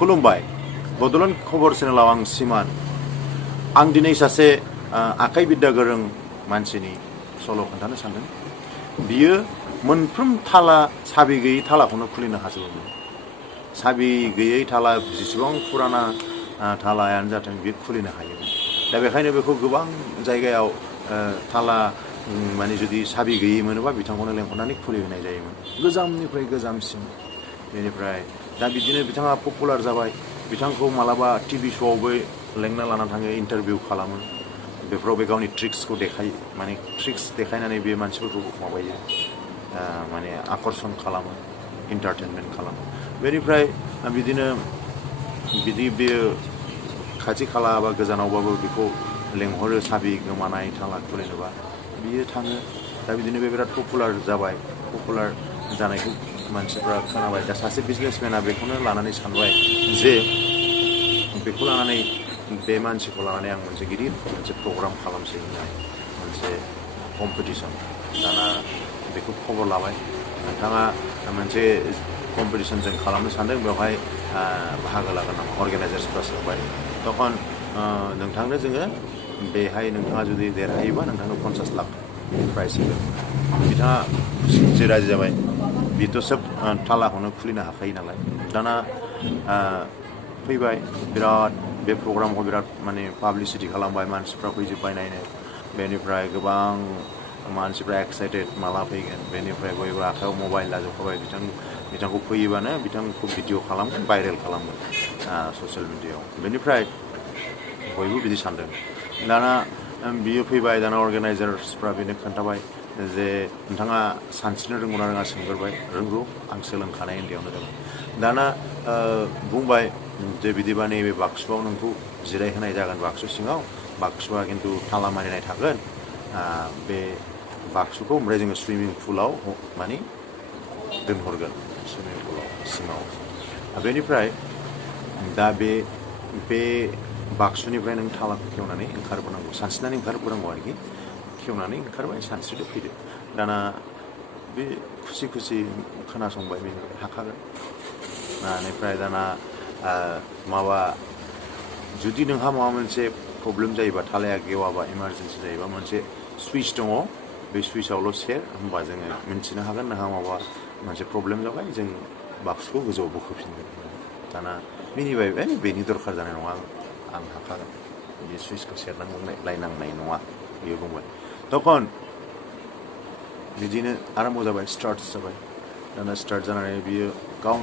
खुलुमबाय बड'लेण्ड खबर चेनेलाव आं सिमान आं दिनै सासे आखाइ बिद्दा गोरों मानसिनि सल' खोन्थानो सानदों। बियो मोनफ्रोम थाला साबि गैयै थालाखौनो खुलिनो हाजोबोमोन। साबि गैयै थाला जेसेबां फुराना थालायानो जाथों बे खुलिनो हायोमोन। दा बेखायनो बेखौ गोबां जायगायाव थाला माने जुदि साबि गैयै मोनोबा बिथांखौनो लेंहरनानै खुलिहोनाय जायोमोन गोजामनिफ्राय गोजामसिन। बेनिफ्राय दा बिदिनो बिथाङा पपुलार जाबाय। बिथांखौ मालाबा टिभि श'आवबो लेंना लाना थाङो, इन्टारभिउ खालामो। बेफोराव बे गावनि ट्रिक्सखौ देखायो, माने ट्रिक्स देखायनानै बे मानसिफोरखौ माबायो, माने आकर्षण खालामो, इन्टारटेनमेन्ट खालामो। बेनिफ्राय बिदिनो बेयो खाथि खाला बा गोजानावबाबो बेखौ लेंहरो साबि गोमानाय थाला खुलिनोबा बियो थाङो। दा बिदिनो बे बिराद पपुलार जाबाय। पपुलार जानायखौ मानसिफ्रा खोनाबाय। दा सासे बिजनेसमेना बेखौनो लानानै सानबाय जे बेखौ लानानै बे मानसिखौ लानानै आं मोनसे गिदिर मोनसे प्रग्राम खालामसै होननानै मोनसे कम्पिटिसन। दाना बेखौ खबर लाबाय, नोंथाङा मोनसे कम्पिटिसन जों खालामनो सानदों, बेवहाय बाहागो लागोन नामा? अर्गेनाइजार्सफ्रा सोंबाय। तखन नोंथांनो जोङो बेहाय नोंथाङा जुदि देरहायोबा नोंथांनो 50 लाख प्राइज होगोन। बिथाङा खुसि राजि जाबाय। बेथ' सोब थालाखौनो खुलिनो हाखायो नालाय। दाना फैबाय, बिराद बे प्रग्रामखौ बिराद माने पाब्लिसिटि खालामबाय, मानसिफ्रा फैजोब्बाय नायनो। बेनिफ्राय गोबां मानसिफ्रा एक्साइटेड माला फैगोन। बेनिफ्राय बयबो आखायाव मबाइल लाजोबखाबाय। बिथांखौ फैयोबानो बिथांखौ भिडिअ खालामगोन, भाइरेल खालामगोन ससियेल मिडियायाव। बेनिफ्राय बयबो बिदि सानदों। दाना बियो फैबाय। दाना अर्गेनाइजार्सफ्रा बेनो खोन्थाबाय जे नोंथाङा सानस्रिनो रोंगौना रोङा सोंगोरबाय। रोंगौ, आं सोलोंखानाय उन्दैयावनो जाबाय। दाना बुंबाय जे बिदिबा नैबे बाक्सुआव नोंखौ जिरायहोनाय जागोन। बाक्सु सिङाव, बाक्सुआ खिन्थु ताला मारिनाय थागोन। बे बाक्सुखौ ओमफ्राय जोङो सुइमिं पुलाव माने दोनहरगोन, सुइमिं पुलाव सिङाव। बेनिफ्राय दा बे बाक्सुनिफ्राय नों थालाखौ खेवनानै ओंखारबोनांगौ, सानस्रिनानै ओंखारबोनांगौ आरोखि। खेवनानै ओंखारबाय, सानस्रिदो फैदो। दाना बे खुसि खोनासंबाय, बे हाखागोन। बेनिफ्राय दाना जुदि नोंहा माबा मोनसे प्रब्लेम जायोबा, थालाया गेवाबा, इमारजेन्सि जायोबा मोनसे सुइच दङ, बे सुइचआवल' सेर, होमबा जोङो मिन्थिनो हागोन नोंहा माबा मोनसे प्रब्लेम जाबाय, जों बाक्सुखौ गोजौआव बोखोफिनगोन। दाना मिनिबाय, बेनि दरखार जानाय नङा, आं हाखागोन, बे सुइचखौ सेरनांलायनांनाय नङा, बियो बुंबाय। तखन बिदिनो आराम्भ जाबाय, स्टार्ट जाबाय। दाना स्टार्ट जानानै बियो गाव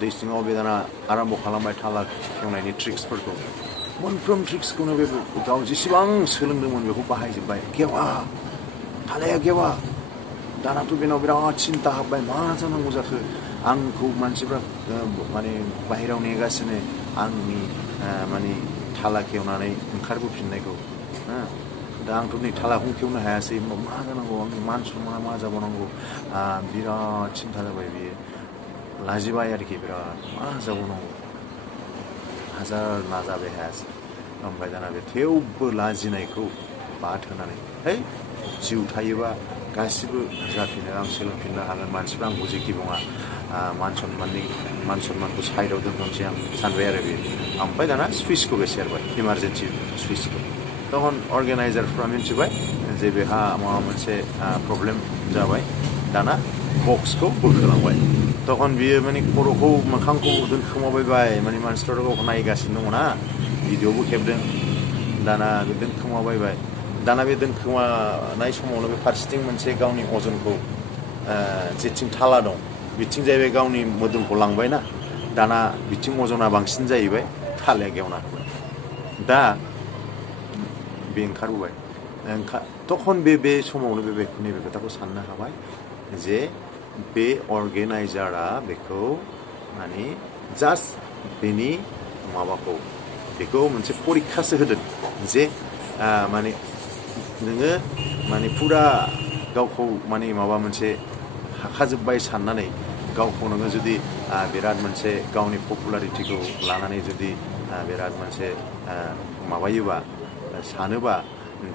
दै सिङाव बे दाना आराम्भ खालामबाय थाला खेवनायनि ट्रिक्सफोरखौ। मोनफ्रोम ट्रिक्सखौनो बे गाव जेसेबां सोलोंदोंमोन बेखौ बाहायजोब्बाय। Geva, थालाया Geva. दानाथ' बेनाव बिराद सिन्था हाबबाय, मा जानांगौ जाखो? आंखौ मानसिफ्रा माने बाहेरायाव नेगासिनो आंनि माने थाला खेवनानै ओंखारबोफिननायखौ। दा आंथ' नै थालाखौनो खेवनो हायासै, मा जानांगौ? आंनि मान सन्माना मा जाबावनांगौ? बिराद सिन्था जाबाय बियो, लाजिबाय आरोखि बिराद। मा जाबावनांगौ? हाजार नाजाबाय, हायासै। ओमफ्राय दाना बे थेवबो लाजिनायखौ बाद होनानै, जिउ थायोबा गासिबो जाफिनो, आं सोलोंफिननो हागोन, मानसिफ्रा आंखौ जेखि बुङा, मान सन्मानखौ साइडआव दोनथ'नोसै आं सानबाय आरो बेयो। ओमफ्राय दाना सुइचखौ बे सेरबाय, इमारजेन्सि सुइचखौ। तखन अर्गेनाइजारफ्रा मिन्थिबाय जे बेहा माबा मोनसे प्रब्लेम जाबाय। दाना बक्सखौ बोखोलांबाय। तखन बियो माने खर'खौ, मोखांखौ दोनखोमाबाय, माने मानसिफ्राथ' गावखौ नायगासिनो दङ ना, भिडिअबो खेबदों। दाना बे दोनखोमाबाय। दाना बे दोनखोमानाय समावनो बे फारसेथिं मोनसे गावनि अजनखौ, जेथिं थाला दं बिथिं जाहैबाय गावनि मोदोमखौ लांबायना। दाना बिथिं अजना बांसिन जाहैबाय, थालाया गेवना होबाय। दा बे ओंखारबोबाय। तखन बे समावनो नैबे खोथाखौ साननो हाबाय जे बे अर्गेनाइजारा बेखौ माने जास्ट बेनि माबाखौ, बेखौ मोनसे परिक्षासो होदों जे माने नोङो माने फुरा गावखौ माने माबा मोनसे हाखाजोब्बाय साननानै गावखौ नोङो जुदि बिराद मोनसे गावनि पपुलारिटिखौ लानानै जुदि बिराद मोनसे माबायोबा, सानोबा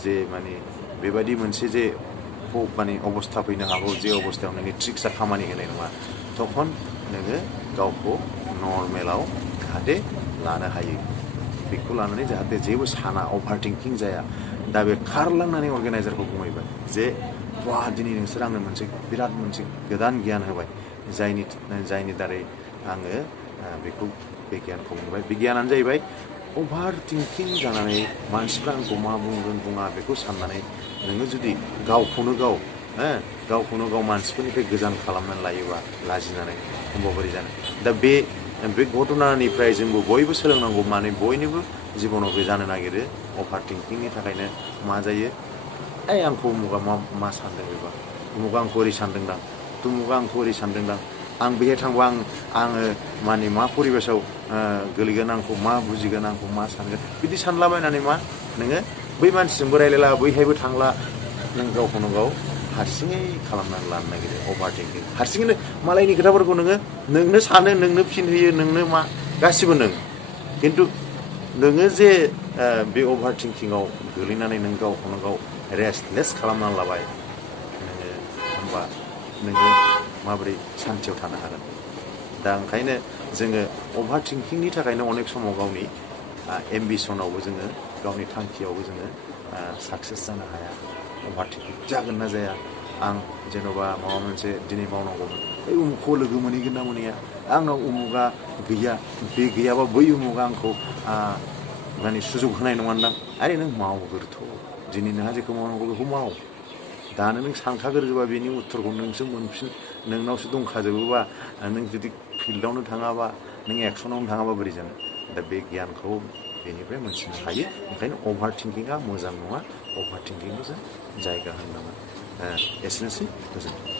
जे माने बेबायदि मोनसे जे माने अबस्था फैनो हागौ, जे अबस्थायाव नोंनि ट्रिक्सआ खामानि होनाय नङा, तखन नोङो गावखौ नर्मेलाव जाहाथे लानो हायो बेखौ लानानै जाहाथे जेबो साना अभार थिंकिं जाया दा बे खारलांनानै अर्गेनाइजारखौ बुंहैबाय जे बा दिनै नोंसोर आंनो मोनसे बिराद मोनसे गोदान गियान होबाय जायनि दारै आङो बेखौ बे गियानखौ मोनबाय बे गियानानो जाहैबाय अभार थिंकिं जानानै मानसिफ्रा आंखौ मा बुंगोन बुङा बेखौ साननानै नोङो जुदि गावखौनो गाव मानसिफोरनिफ्राय गोजान खालामनानै लायोबा लाजिनानै होमबा बोरै जानो दा बे घटनानिफ्राय जोंबो बयबो सोलोंनांगौ माने बयनिबो जिबनाव बे जानो नागिरो अभार थिंकिंनि थाखायनो मा जायो आंखौ उमुगा मा सानदों बेबा उमुगा आंखौ ओरै सानदोंदां तुमुगा आंखौ ओरै सानदोंदां आं बेहाय थांबा आङो माने मा परिबेसाव गोलैगोन आंखौ मा बुजिगोन आंखौ मा सानगोन बिदि सानलाबायनानै मा नोङो बै मानसिजोंबो रायलायला बैहायबो थांला नों गावखौनो गाव हारसिङै खालामनानै लानो नागिरो अभार थिंकिं हारसिङैनो मालायनि खोथाफोरखौ नोंनो सानो नोंनो फिन होयो नोंनो मा गासिबो नों खिन्थु नोङो जे बे अभार थिंकिंआव गोलैनानै नों गावखौनो गाव रेस्टलेस खालामनानै लाबाय नोङो होमबा नोङो माबोरै सान्थियाव थानो हागोन दा ओंखायनो जोङो अभार थिंकिंनि थाखायनो अनेक समाव गावनि एम्बिसनावबो जोङो गावनि थांखियावबो जोङो साक्सेस जानो हाया अभार थिंकिं जागोन ना जाया आं जेन'बा माबा मोनसे दिनै मावनांगौमोन बै उमुखखौ लोगो मोनहैगोन ना मोनहैया आंनाव उमुगा गैया बे गैयाबा बै उमुगा आंखौ माने सुजुग होनाय नङादां आरे नों मावग्रोथ' दिनै नोंहा जेखौ मावनांगौ बेखौ माव दानो नों सानखाग्रोजोबा बेनि उत्तरखौ नोंसो नोंनावसो दंखाजोबोबा नों जुदि फिल्डआवनो थाङाबा नों एक्सनावनो थाङाबा बोरै जानो दा बे गियानखौ बेनिफ्राय मोनथिनो हायो ओंखायनो अभार थिंकिंआ मोजां नङा अभार थिंकिंखौ जों जायगा होनो नाङा एसेनोसै गोजोन्थों